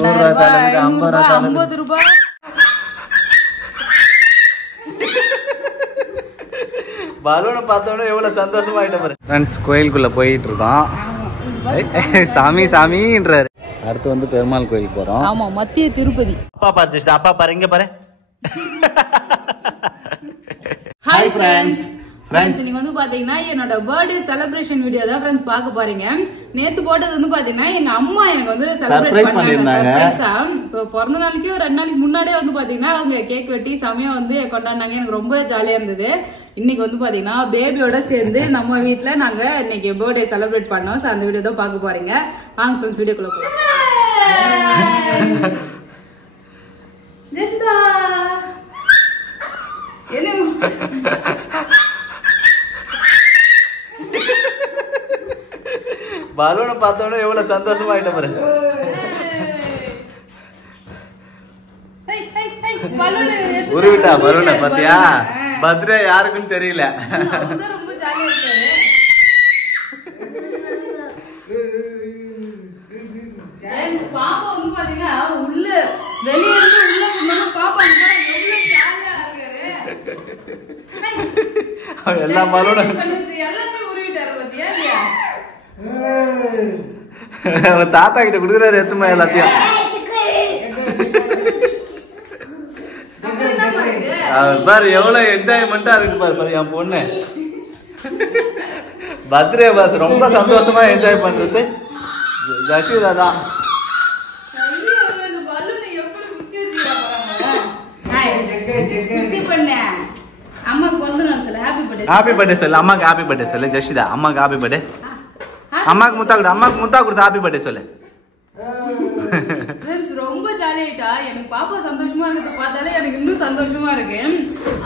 2000 ரூபாய் 50 ரூபாய் பலூனை பார்த்தோட எவ்வளவு சந்தோஷமா ஆயிட்ட பாரு ஃப்ரெண்ட்ஸ். கோயிலுக்குள்ள போயிட்டு இருக்கோம். சாமி சாமின்றாரு. அடுத்து வந்து பெருமாள் கோயிலுக்கு போறோம். ஆமா, மத்திய திருப்பதி. அப்பா பாரு ஜெஸ்ட், அப்பா பாரு, இங்க பாரு. Hi friends. இன்னைக்கு வந்து பாத்தீங்கன்னா என்னோட பர்த்டே செலிப்ரேஷன் வீடியோ தான் ஃப்ரெண்ட்ஸ் பார்க்க போறீங்க. நேத்து போட்டது வந்து பாத்தீங்கன்னா எங்க அம்மா எனக்கு வந்து செலிப்ரேட் பண்ணாங்க. சோ பிறந்த நாளைக்கு 2 நாளைக்கு முன்னாடியே வந்து பாத்தீங்கன்னா அவங்க கேக் வெட்டி சமயம் வந்து கொண்டாடினாங்க. எனக்கு ரொம்ப ஜாலியா இருந்தது. இன்னைக்கு வந்து பாத்தீங்கன்னா பேபியோட சேர்ந்து நம்ம வீட்டுல நாங்க இன்னைக்கு பர்த்டே செலிப்ரேட் பண்ணோம். சோ அந்த வீடியோ தான் பார்க்க போறீங்க. வாங்க ஃப்ரெண்ட்ஸ் வீடியோக்குள்ள போலாம். ஜெஷ்டா பலூனை பார்த்தோட எவ்வளவு சந்தோஷமா ஆயிட்ட பாரு. உருவிட்டா பலூனை பாத்தியா? பர்த்டே யாருக்குன்னு தெரியல. பாப்பா வந்து பாத்தீங்கன்னா உள்ள வெளியே உள்ள பாப்பா எல்லா பலூனும் தாத்தா கிட்ட குடுக்குறாரு. எத்துமா எல்லாத்தையும் பாரு எவ்வளவு என்ஜாய்மெண்டா இருக்கு பாரு என் பொண்ணு. பர்த்டே பாஸ் ரொம்ப சந்தோஷமா என்ஜாய் பண்றது ஜஷீரா தான். ஹாப்பி பர்த்டே சொல்லு அம்மாக்கு. ஹாப்பி பர்த்டே சொல்லு ஜஷிதா. அம்மாக்கு ஹாப்பி பர்த்டே. அம்மாக்கு முத்தா கொடு. அம்மாக்கு முத்தா கொடுத்து ஹாப்பி பர்த்டே சொல்லு. ரொம்ப ஜாலியாயிட்டா. எனக்கு பாப்பா சந்தோஷமா இருக்கிறத பார்த்தாலே எனக்கு இன்னும் சந்தோஷமா இருக்கு.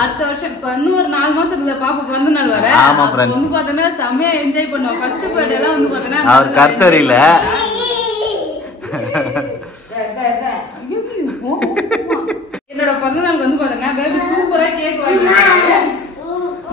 அடுத்த வருஷம் இன்னும் ஒரு 4 மாசத்துல பாப்பா பிறந்த நாள் வர வந்து பாத்தீங்கன்னா செம்மையா என்ஜாய் பண்ணுவோம். ஃபர்ஸ்ட் பர்த்டே எல்லாம் வந்து பாத்தீங்கன்னா அவர் கர்த்தரியில என்னோட பிறந்த நாளுக்கு வந்து பாத்தீங்கன்னா பேபி சூப்பரா கேக் வாங்கிருக்காங்க.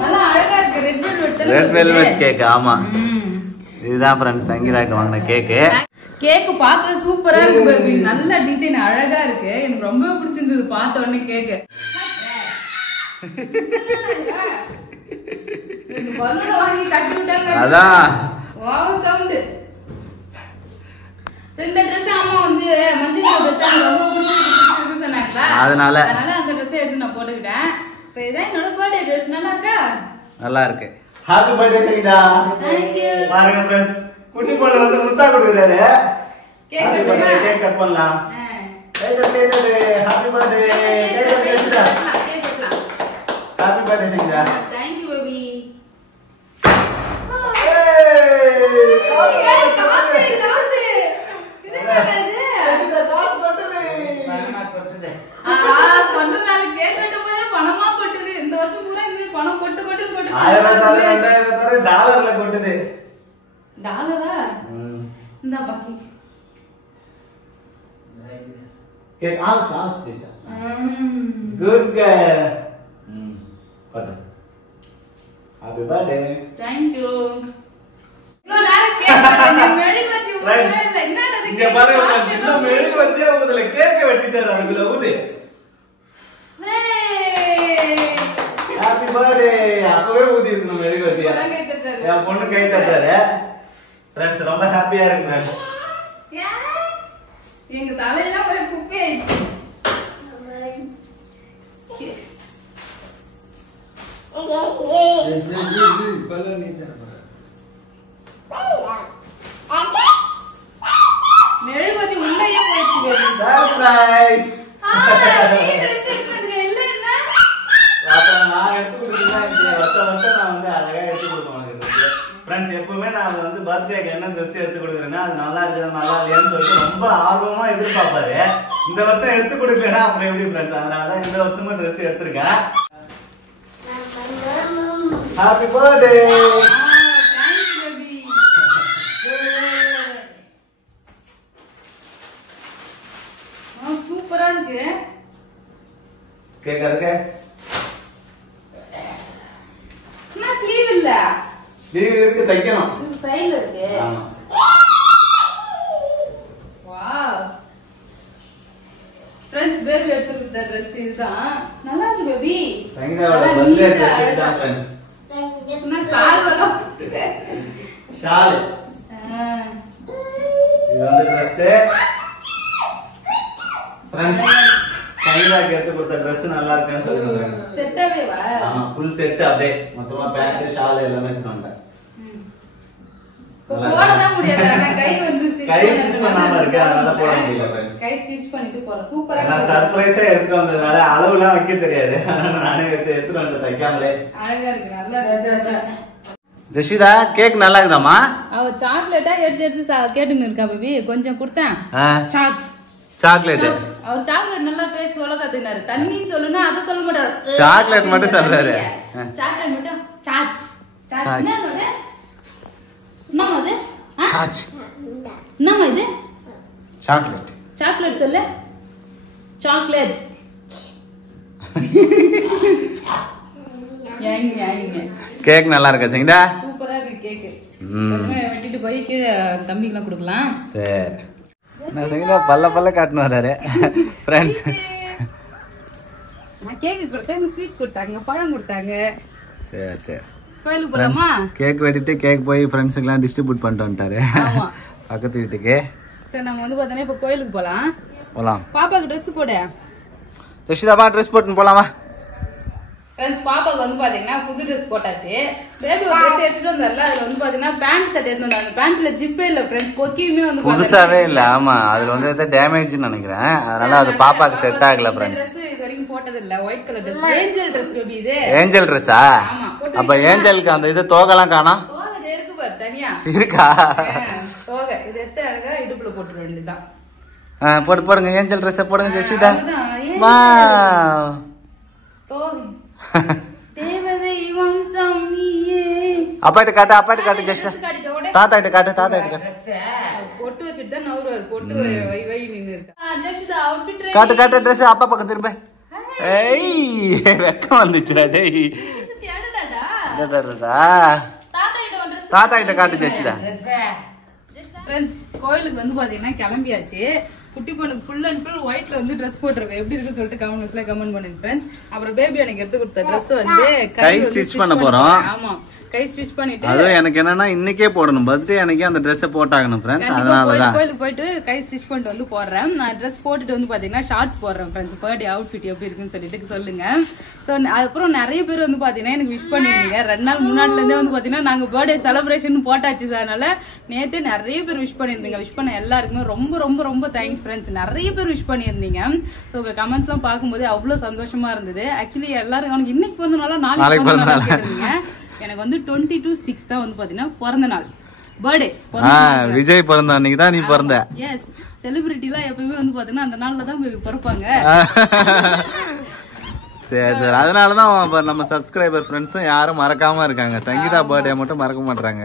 நல்லா அழகா இருக்கு. Red velvet cake. ஆமா, இதுதான் ஃப்ரெண்ட்ஸ் சங்கீதாக்கு வாங்கின கேக்கு. கேக்கு பார்க்க சூப்பரா இருக்கு பேபி. நல்ல டிசைன் அழகா இருக்கு. எனக்கு ரொம்ப பிடிச்சிருந்தது பார்த்த உடனே கேக்கு. வாங்கி கட்டி விட்டாங்க. அதான் வாவ் சவுண்ட். இந்த Dress அம்மா வந்து மஞ்சள் Dress ரொம்ப பிடிச்சிருக்கு சொன்னாங்களா, அதனால அந்த Dress எடுத்து நான் போட்டுக்கிட்டேன். சோ இதான் என்னோட பர்த்டே Dress. நல்லா இருக்கா? நல்லா இருக்கு. Happy birthday Sangeetha. Thank you. பாருங்க ஃப்ரெண்ட்ஸ், குட்டி பொண்ணு வந்து முத்தா கொடுக்குறாரு. கேக் கட் பண்ணலாம். கேக் கட் பண்ணலாம். Happy birthday. Cake cut. Happy birthday Sangeetha. Thank you baby. டாலர்ல கொட்டுது. டாலரா? இந்த பாக்கி cake as teacher. Good girl. கொட்டு. Happy birthday. Thank you. No நான் கேக் கட்டேன். மெழுகுவர்த்தி ஊதவே இல்ல. என்னடா இது? இங்க பாருங்க, சின்ன மெழுகுவர்த்தியா ஊதல, கேக்க வெட்டிட்டாரு அதுல ஊது. Happy birthday. அப்பவே ஊதி இருக்கணும் மெழுகுவர்த்தியா. என் பொண்ணு கை தட்டாரு. ஃப்ரெண்ட்ஸ் ரொம்ப ஹாப்பியா இருக்கு ஃப்ரெண்ட்ஸ். எங்க தலையில ஒரு குப்பை ஆயிடுச்சு. மெழுகுவர்த்தி உள்ளேயே போயிடுச்சு. சர்ப்ரைஸ். எப்பவுமே நான் வந்து பர்த்டேக்கு என்ன ட்ரெஸ் எடுத்து கொடுக்குறேன்னா அது நல்லா இருக்குது நல்லா இல்லையான்னு சொல்லிட்டு ரொம்ப ஆர்வமா எதிர்பார்ப்பாரு. இந்த வருஷம் எடுத்து கொடுக்கலன்னா அப்புறம் எப்படி ஃப்ரெண்ட்ஸ், அதனாலதான் இந்த வருஷமும் ட்ரெஸ் எடுத்திருக்கேன். Happy birthday. சூப்பரா இருக்கு. கேக்க இருக்கு. நான் ஸ்லீவ் இல்ல. ஸ்லீவ் இருக்கு, தைக்கணும். சைடுல இருக்கு. ஆமா. வாவ். பேபி எடுத்துக்கிட்ட Dress இதுதான். நல்லா இருக்கு பேபி. சங்கீதாவோட பர்த்டே Dress தான் फ्रेंड्स. நான் சால்வலாம். ஷால். இது வந்து Dress. फ्रेंड्स சங்கீதாக்கு எடுத்து கொடுத்த Dress நல்லா இருக்குன்னு சொல்லுங்க फ्रेंड्स. செட்டாவே வா. ஆமா full செட் அப்படியே மொத்தமா பேண்ட் ஷால் எல்லாமே எடுத்துட்டாங்க. போடதான் முடியாது. கை வந்து ஸ்டிச் பண்ணாம இருக்கு அதனால போட முடியல फ्रेंड्स. கை ஸ்டிச் பண்ணிட்டு போறேன். சூப்பரா நான் சர்ப்ரைஸா எடுத்து வந்ததனால அளவுலாம் வைக்க தெரியாது. நானே எடுத்து வந்து தைக்காமலே. அழகா இருக்கு. நல்லா இருக்கு. ஜெஷிதா கேக் நல்லா இருக்குதாமா? அவ சாக்லேட்டா எடுத்து கேட்டுன்னு இருக்கா பேபி. கொஞ்சம் கொடுத்தேன். சாக்லேட். அவர் சாக்லேட் நல்லா பேசி சொல்ல கத்துனாரு. தண்ணின்னு சொல்லுனா அத சொல்ல மாட்டாரு. சாக்லேட் மட்டும் சொல்றாரு. சாக்லேட் மட்டும் சாச். என்னது? என்னது? சாச். என்னது? சாக்லேட். சாக்லேட் சொல்லு. சாக்லேட். ஏங்க கேக் நல்லா இருக்கா சங்கீதா? சூப்பரா இருக்கு கேக். கொஞ்சமே வெட்டிட்டு போய் கீழே தம்பிக்குலாம் கொடுக்கலாம். சரி. நான் சங்கீதா பல்ல காட்டுன்னு வராரு. ஃப்ரெண்ட்ஸ் நான் கேக் கொடுத்தேன், ஸ்வீட் கொடுத்தாங்க, பழம் கொடுத்தாங்க. சரி கோயிலுக்கு போலாமா? கேக் வெட்டிட்டு கேக் போய் ஃப்ரெண்ட்ஸுக்குலாம் டிஸ்ட்ரிபியூட் பண்ணிட்டு வந்துட்டாரு பக்கத்து வீட்டுக்கு. சரி நம்ம வந்து பார்த்தோன்னா இப்போ கோயிலுக்கு போலாம். பாப்பாக்கு ட்ரெஸ் போடு. ஜெஷிதாபா ட்ரெஸ் போட்டுன்னு போலாமா? ஃப்ரெண்ட்ஸ் பாப்பாக்கு வந்து பாத்தீங்கன்னா புது ட்ரெஸ் போட்டாச்சு. பேபி ஒரு ட்ரெஸ் எடுத்துட்டு வந்தால அதுல வந்து பாத்தீங்கன்னா பேண்ட் செட் எடுத்து வந்தாங்க. பேண்ட்ல ஜிப்பே இல்ல ஃப்ரெண்ட்ஸ். கொக்கியுமே வந்து புதுசாவே இல்ல. ஆமா அதுல வந்து ஏதோ டேமேஜ்னு நினைக்கிறேன். அதனால அது பாப்பாக்கு செட் ஆகல ஃப்ரெண்ட்ஸ். ட்ரெஸ் இது வரைக்கும் போட்டது இல்ல. White colour dress. Angel dress baby இது. ஏஞ்சல் ட்ரெஸ்ஸா? அப்ப ஏஞ்சலுக்கு அந்த இது தோகலாம் காணோம். தோகை இருக்கு பாரு தனியா. இருக்கா? தோகை இது எடுத்து அழகா இடுப்புல போட்டுற வேண்டியதுதான். போடுங்க ஏஞ்சல் ட்ரெஸ் போடுங்க ஜெஷிதா. தோகை தேவதை வம்சம் நீயே. அப்பாட்ட காட்டு ஜெஷிதா. தாத்தாட்ட காட்டு. பொட்டு வச்சிட்டு தான் நவுறாரு. பொட்டு வை நின்னு இருக்கா. ஜெஷிதா அவுட்ஃபிட் காட்டு Dress அப்பா பக்கம் திரும்ப. ஏய் வெக்கம் வந்துச்சுடா டேய். தாத்தா கிட்ட காட்டு ஜெஷிதா. ஃப்ரெண்ட்ஸ் கோயிலுக்கு வந்து பாத்தீங்கன்னா கிளம்பியாச்சு. குட்டி பொண்ணுக்கு ஃபுல் அண்ட் ஃபுல் ஒயிட்ல வந்து ட்ரெஸ் போட்டிருக்கேன். எப்படி இருக்குன்னு சொல்லிட்டு கமெண்ட்ஸ்ல கமெண்ட் பண்ணுங்க ஃப்ரெண்ட்ஸ். அப்புறம் பேபி எனக்கு எடுத்து கொடுத்த ட்ரெஸ் வந்து கை ஸ்டிச் பண்ண போறோம். ஆமா கை ஸ்டிச் பண்ணிட்டு அது எனக்கு என்னன்னா இன்னைக்கே போடணும். பர்த்டே அன்னைக்கு அந்த Dress போட்டாகணும் ஃப்ரெண்ட்ஸ். அதனால தான் கோயிலுக்கு போயிட்டு கை ஸ்டிச் பண்ணிட்டு வந்து போடுறேன். நான் Dress போட்டுட்டு வந்து பாத்தீங்கன்னா ஷார்ட்ஸ் போடுறேன் ஃப்ரெண்ட்ஸ். பர்த்டே அவுட்ஃபிட் எப்படி இருக்குன்னு சொல்லிட்டு சொல்லுங்க. சோ அப்புறம் நிறைய பேர் வந்து பாத்தீங்கன்னா எனக்கு விஷ் பண்ணிருந்தீங்க. 2 நாள் முன்னாடில இருந்தே வந்து பாத்தீங்கன்னா நாங்க பர்த்டே செலிப்ரேஷன் போட்டாச்சு. அதனால நேத்து நிறைய பேர் விஷ் பண்ணிருந்தீங்க. விஷ் பண்ண எல்லாருக்குமே ரொம்ப ரொம்ப ரொம்ப தேங்க்ஸ் ஃப்ரெண்ட்ஸ். நிறைய பேர் விஷ் பண்ணிருந்தீங்க. சோ உங்க கமெண்ட்ஸ் எல்லாம் பார்க்கும்போது அவ்வளவு சந்தோஷமா இருந்தது. ஆக்சுவலி எல்லாரும் அவனுக்கு இன்னைக்கு பிறந்த நாளா நாளைக்கு பிறந்த நாள் கேட்டீங்க. எனக்கு வந்து 22/6 தான் வந்து பாத்தீங்கன்னா பிறந்த நாள். பர்த்டே. விஜய் பிறந்த அன்னைக்கு தான் நீ பிறந்த. எஸ் செலிபிரிட்டி எல்லாம் எப்பவுமே வந்து பாத்தீங்கன்னா அந்த நாள்ல தான் பிறப்பாங்க. சரி அதனாலதான் நம்ம சப்ஸ்கிரைபர் ஃப்ரெண்ட்ஸும் யாரும் மறக்காம இருக்காங்க. சங்கீதா பர்த்டே மட்டும் மறக்க மாட்டாங்க.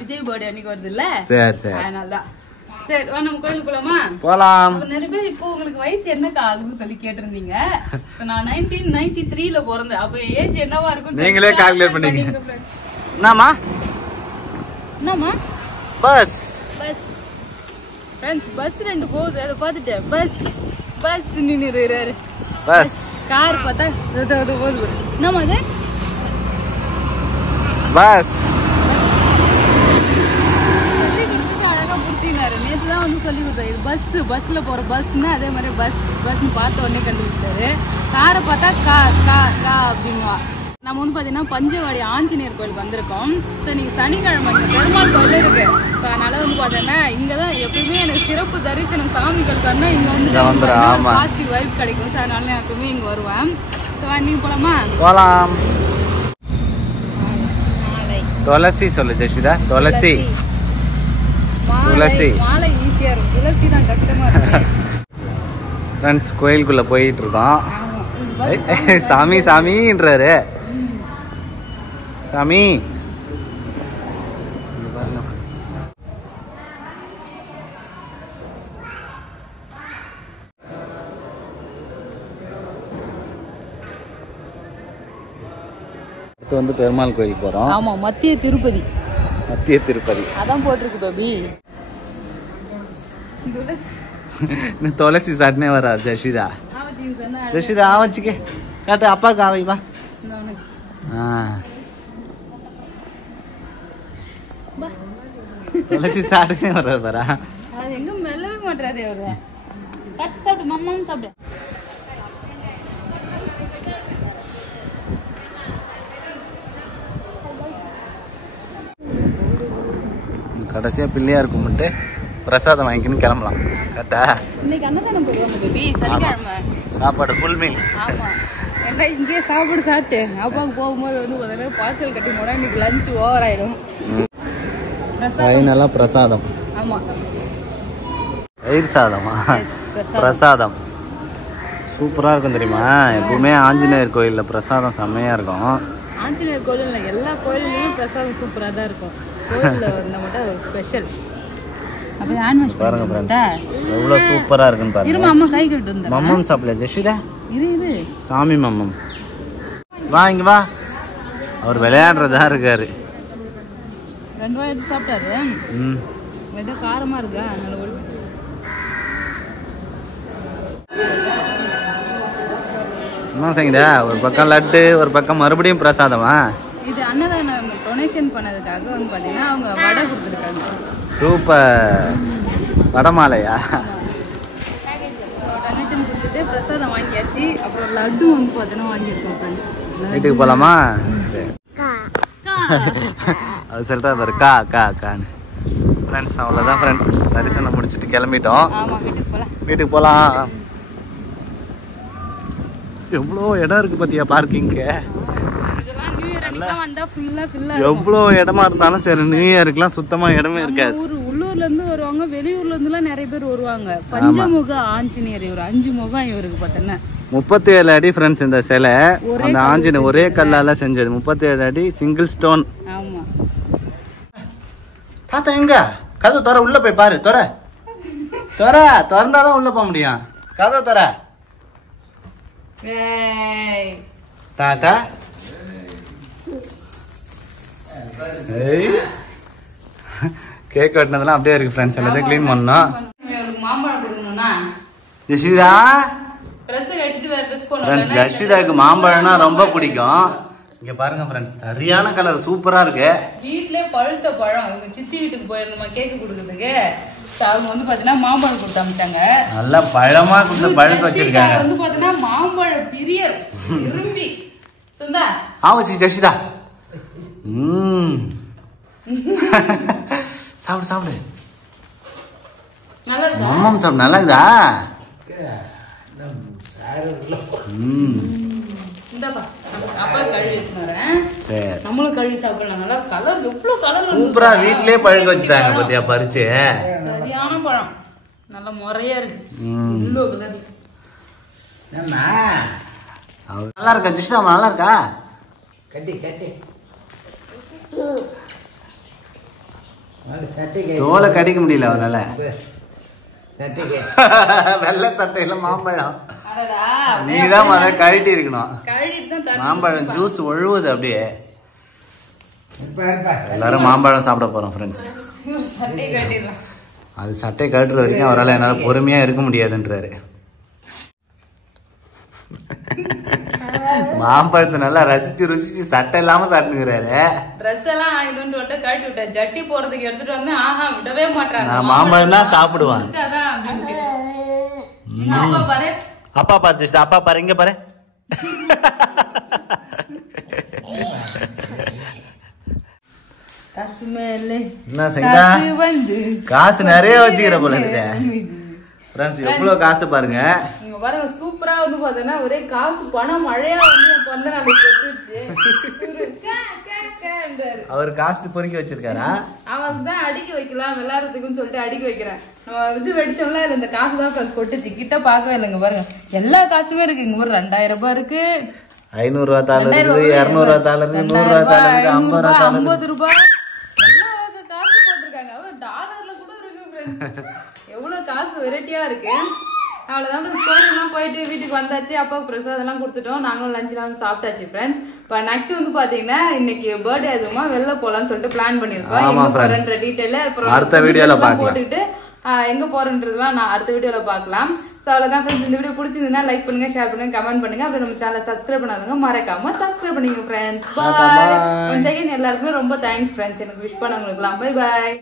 விஜய் பர்த்டே அன்னைக்கு வருது இல்ல? சரி அதனாலதான். சரி நம்ம கோயிலுக்கு போலாமா? போலாம். நிறைய பேர் இப்போ உங்களுக்கு வயசு என்னக்கா ஆகுதுன்னு சொல்லி கேட்டிருந்தீங்க. நான் 1993ல பிறந்தேன். அப்ப ஏஜ் என்னவா இருக்கும் நீங்களே கால்குலேட் பண்ணீங்க. என்னமா பஸ் ஃப்ரெண்ட்ஸ் பஸ் 2 போகுது. அதை பார்த்துட்டு பஸ் நின்னுறாரு. பஸ் கார் பார்த்தா அது போகுது. என்னமா அது? பஸ் நேற்றுதான் வந்து சொல்லி கொடுத்தாரு. இது பஸ்ல போற பஸ்ன்னா அதே மாதிரி பஸ்ன்னு பார்த்த உடனே கண்டுபிடிச்சாரு. காரை பார்த்தா கா அப்படின்வா. நம்ம வந்து பாத்தீங்கன்னா பஞ்சவாடி ஆஞ்சநேயர் கோயிலுக்கு வந்திருக்கோம். ஸோ இன்னைக்கு சனிக்கிழமை இங்க பெருமாள் கோயில் இருக்கு. ஸோ அதனால வந்து பாத்தீங்கன்னா இங்கதான் எப்பயுமே எனக்கு சிறப்பு தரிசனம் சாமிகளுக்கு வரணும். இங்க வந்து பாசிட்டிவ் வைப் கிடைக்கும். ஸோ அதனால நான் எப்பவுமே இங்க வருவேன். ஸோ நீங்க போலாமா? போலாம். துளசி சொல்லு ஜெஷிதா. துளசி மாலை ஈஸியா இருக்கும். துளசி தான் கஷ்டமா இருக்கு. ஃப்ரெண்ட்ஸ் கோயிலுக்குள்ள போயிட்டு இருக்கோம். சாமின்றாரு. சாமி வந்து பெருமாள் கோயிலுக்கு போறோம். ஆமா மத்திய திருப்பதி அதான் போட்டிருக்கு பேபி. துளசி சாட்டினே வரா ஜெஷிதா. ஜெஷிதா வச்சுக்க காட்டு அப்பாவுக்கு ஆவைப்பா துளசி சாப்பிட்டுனே வர்றாரு பாரா அது எங்க மெல்லவே மாட்டாரு அவரு சாப்பிட்டு மம்மாவும் சாப்பிடு கடைசியா பிள்ளையார் கும்பிட்டு பிரசாதம் வாங்கிக்கின்னு கிளம்பலாம் கரெக்டா இன்னைக்கு அன்னதானம் போடுவாங்க பேபி சனிக்கிழமை சாப்பாடு ஃபுல் மீல்ஸ் ஆமா ஏன்னா இங்கேயே சாப்பிட்டு அப்பாவுக்கு போகும்போது வந்து பார்த்தீங்கன்னா பார்சல் கட்டி போனா இன்னைக்கு லஞ்ச் ஓவர் ஆயிடும் ஃபைனலா பிரசாதம் ஆமா தயிர் சாதமா பிரசாதம் சூப்பரா இருக்கும் தெரியுமா எப்பவுமே ஆஞ்சநேயர் கோயில்ல பிரசாதம் செம்மையா இருக்கும் ஆஞ்சநேயர் கோயில்ல எல்லா கோயில்லையும் பிரசாதம் சூப்பரா தான் இருக்கும் கோயில்ல வந்தா மட்டும் ஒரு ஸ்பெஷல் அப்ப ஹேண்ட் வாஷ் பாருங்க ஃப்ரெண்ட்ஸ் எவ்வளவு சூப்பரா இருக்குன்னு பாருங்க இருமா அம்மா கை கட்டு வந்தா மம்மம் சாப்பிடல ஜெஷிதா இது சாமி மம்மம் வா இங்க வா அவர் விளையாடுறதா இருக்காரு 2 வாய் எடுத்து சாப்பிட்டாரு ஏதோ காரமா இருக்கா அதனால ஒரு என்ன செய்யுதா ஒரு பக்கம் லட்டு ஒரு பக்கம் மறுபடியும் பிரசாதமா இது அன்னதானம் டொனேஷன் பண்ணதுக்காக வந்து பாத்தீங்கன்னா அவங்க வடை கொடுத்துருக்காங்க சூப்பர் வடமாலையா டொனேஷன் கொடுத்துட்டு பிரசாதம் வாங்கியாச்சு அப்புறம் லட்டு வந்து பார்த்தீங்கன்னா வாங்கியிருக்கோம் ஃப்ரெண்ட்ஸ் வீட்டுக்கு போகலாமா சரி அது சொல்லிட்டா பாரு கா கா கான்னு ஃப்ரெண்ட்ஸ் அவ்வளோதான் ஃப்ரெண்ட்ஸ் தரிசனம் முடிச்சுட்டு கிளம்பிட்டோம் ஆமாம் வீட்டுக்கு போகலாம் எவ்வளோ இடம் இருக்கு பார்த்தியா பார்க்கிங்க்கு எவ்வளோ இடமா இருந்தாலும் சரி நியூ இயருக்குலாம் சுத்தமாக இடமே இருக்காது உள்ளூர்ல இருந்து வருவாங்க வெளியூர்ல இருந்துலாம் நிறைய பேர் வருவாங்க பஞ்சமுக ஆஞ்சநேயர் இவர் 5 முகம் இவருக்கு பார்த்தீங்கன்னா 37 அடி ஃப்ரெண்ட்ஸ் இந்த சிலை அந்த ஆஞ்சநேயர் ஒரே கல்லால செஞ்சது 37 அடி சிங்கிள் ஸ்டோன் ஆமா தாத்தா எங்க கதவு தர உள்ள போய் பாரு திறந்தாதான் உள்ள போக முடியும் கதவு தர தாத்தா கேக் வெட்டினதெல்லாம் அப்படியே இருக்கு ஃப்ரெண்ட்ஸ் எல்லாத்தையும் க்ளீன் பண்ணோம் மாம்பழம் கொடுக்கணும்னா ஜெஷிதா ட்ரெஸ் கட்டிட்டு வேற ட்ரெஸ் போடணும் ஃப்ரெண்ட்ஸ் ஜெஷிதாக்கு மாம்பழம்னா ரொம்ப பிடிக்கும் இங்க பாருங்க ஃப்ரெண்ட்ஸ் சரியான கலர் சூப்பரா இருக்கு வீட்லயே பழுத்த பழம் இவங்க சித்தி வீட்டுக்கு போயிருந்தோமா கேக் கொடுக்கறதுக்கு அவங்க வந்து பாத்தீங்கன்னா மாம்பழம் கொடுத்து அமிச்சாங்க நல்லா பழமா கொடுத்து பழுக்க வச்சிருக்காங்க வந்து பாத்தீங்கன்னா மாம்பழ பிரியர் விரும்பி சுந்தா ஆமாச்சி ஜெஷிதா சாப்பிடு நல்லா இருக்கா மாமம் சாப்பிடு நல்லா இருக்குதா இந்தாப்பா அப்பா கழுவி எடுத்துறேன் சரி நம்மளும் கழுவி சாப்பிடலாம் நல்லா கலர் எவ்வளவு கலர் சூப்பரா வீட்லயே பழுக்க வச்சுட்டாங்க பாத்தியா பறிச்சு சரியான பழம் நல்ல முறையா இருக்கு எல்லோ கலர் நல்லா இருக்கா ஜெஷிதா நல்லா இருக்கா கட்டி தோலை கடிக்க முடியல அவனால வெள்ளை சட்டையில மாம்பழம் நீதான் முதல்ல கழட்டி இருக்கணும் மாம்பழம் ஜூஸ் ஒழுவுது அப்படியே எல்லாரும் மாம்பழம் சாப்பிட போறோம் ஃப்ரெண்ட்ஸ் அது சட்டை கட்டுற வரைக்கும் அவரால் என்னால பொறுமையா இருக்க முடியாதுன்றாரு மாம்பழத்தை நல்லா ரசிச்சு சட்டை இல்லாம சாப்பிட்டுக்கிறாரு ட்ரெஸ் எல்லாம் வாங்கிட்டு வந்து கழட்டி விட்டேன் ஜட்டி போறதுக்கு எடுத்துட்டு வந்து ஆஹா விடவே மாட்டாங்க நான் மாம்பழம் தான் சாப்பிடுவான் அப்பா பாரு அப்பா பாரு ஜெஷிதா அப்பா பாரு இங்க பாரு என்ன செய்தா காசு நிறைய வச்சுக்கிற போல இருக்கு ஃப்ரெண்ட்ஸ் எவ்வளவு காசு பாருங்க இங்க பாருங்க சூப்பரா வந்து பாத்தீங்கன்னா ஒரே காசு பணம் மழையா வந்து என் பிறந்த நாளைக்கு கொட்டுருச்சு அவர் காசு பொறுக்கி வச்சிருக்காரா அவன் தான் அடுக்கி வைக்கலாம் விளையாடுறதுக்குன்னு சொல்லிட்டு அடுக்கி வைக்கிறேன் நம்ம இது வெடிச்சோம்ல இந்த காசு தான் கொட்டுச்சு கிட்ட பாக்கவே இல்லைங்க பாருங்க எல்லா காசுமே இருக்கு இங்க ஒரு 2000 ரூபாய் இருக்கு 500 ரூபாய் தாளர் இருக்கு 200 ரூபாய் தாளர் இருக்கு 100 ரூபாய் தாளர் இருக்கு 50 ரூபாய் எல்லா வகை காசு போட்டிருக்காங்க டாலர்ல கூட இருக்கு எவ்வளவு காசு வெரைட்டியா இருக்கு அவ்வளவுதான் கோயிலுக்குலாம் போயிட்டு வீட்டுக்கு வந்தாச்சு அப்பாவுக்கு பிரசாதம் எல்லாம் கொடுத்துட்டோம் நாங்களும் லஞ்ச்லாம் சாப்பிட்டாச்சு ஃப்ரெண்ட்ஸ் இப்போ நெக்ஸ்ட் வந்து பாத்தீங்கன்னா இன்னைக்கு பர்த்டே அதுமா வெளில போலாம்னு சொல்லிட்டு பிளான் பண்ணிருக்கோம் டீடைல் அடுத்த வீடியோல போட்டுட்டு எங்க போறோன்றதுலாம் நான் அடுத்த வீடியோல பார்க்கலாம். சோ அவ்வளவுதான் ஃப்ரெண்ட்ஸ். இந்த வீடியோ பிடிச்சிருந்தா லைக் பண்ணுங்க, ஷேர் பண்ணுங்க, கமெண்ட் பண்ணுங்க. அப்புறம் நம்ம சேனலை சப்ஸ்கிரைப் பண்ணாதவங்க மறக்காம சப்ஸ்கிரைப் பண்ணிங்க ஃப்ரெண்ட்ஸ். பாய். ஒன்ஸ் அகைன் எல்லாருக்குமே ரொம்ப தேங்க்ஸ் ஃப்ரெண்ட்ஸ், எனக்கு விஷ் பண்ணவங்களுக்குலாம். பை பாய்.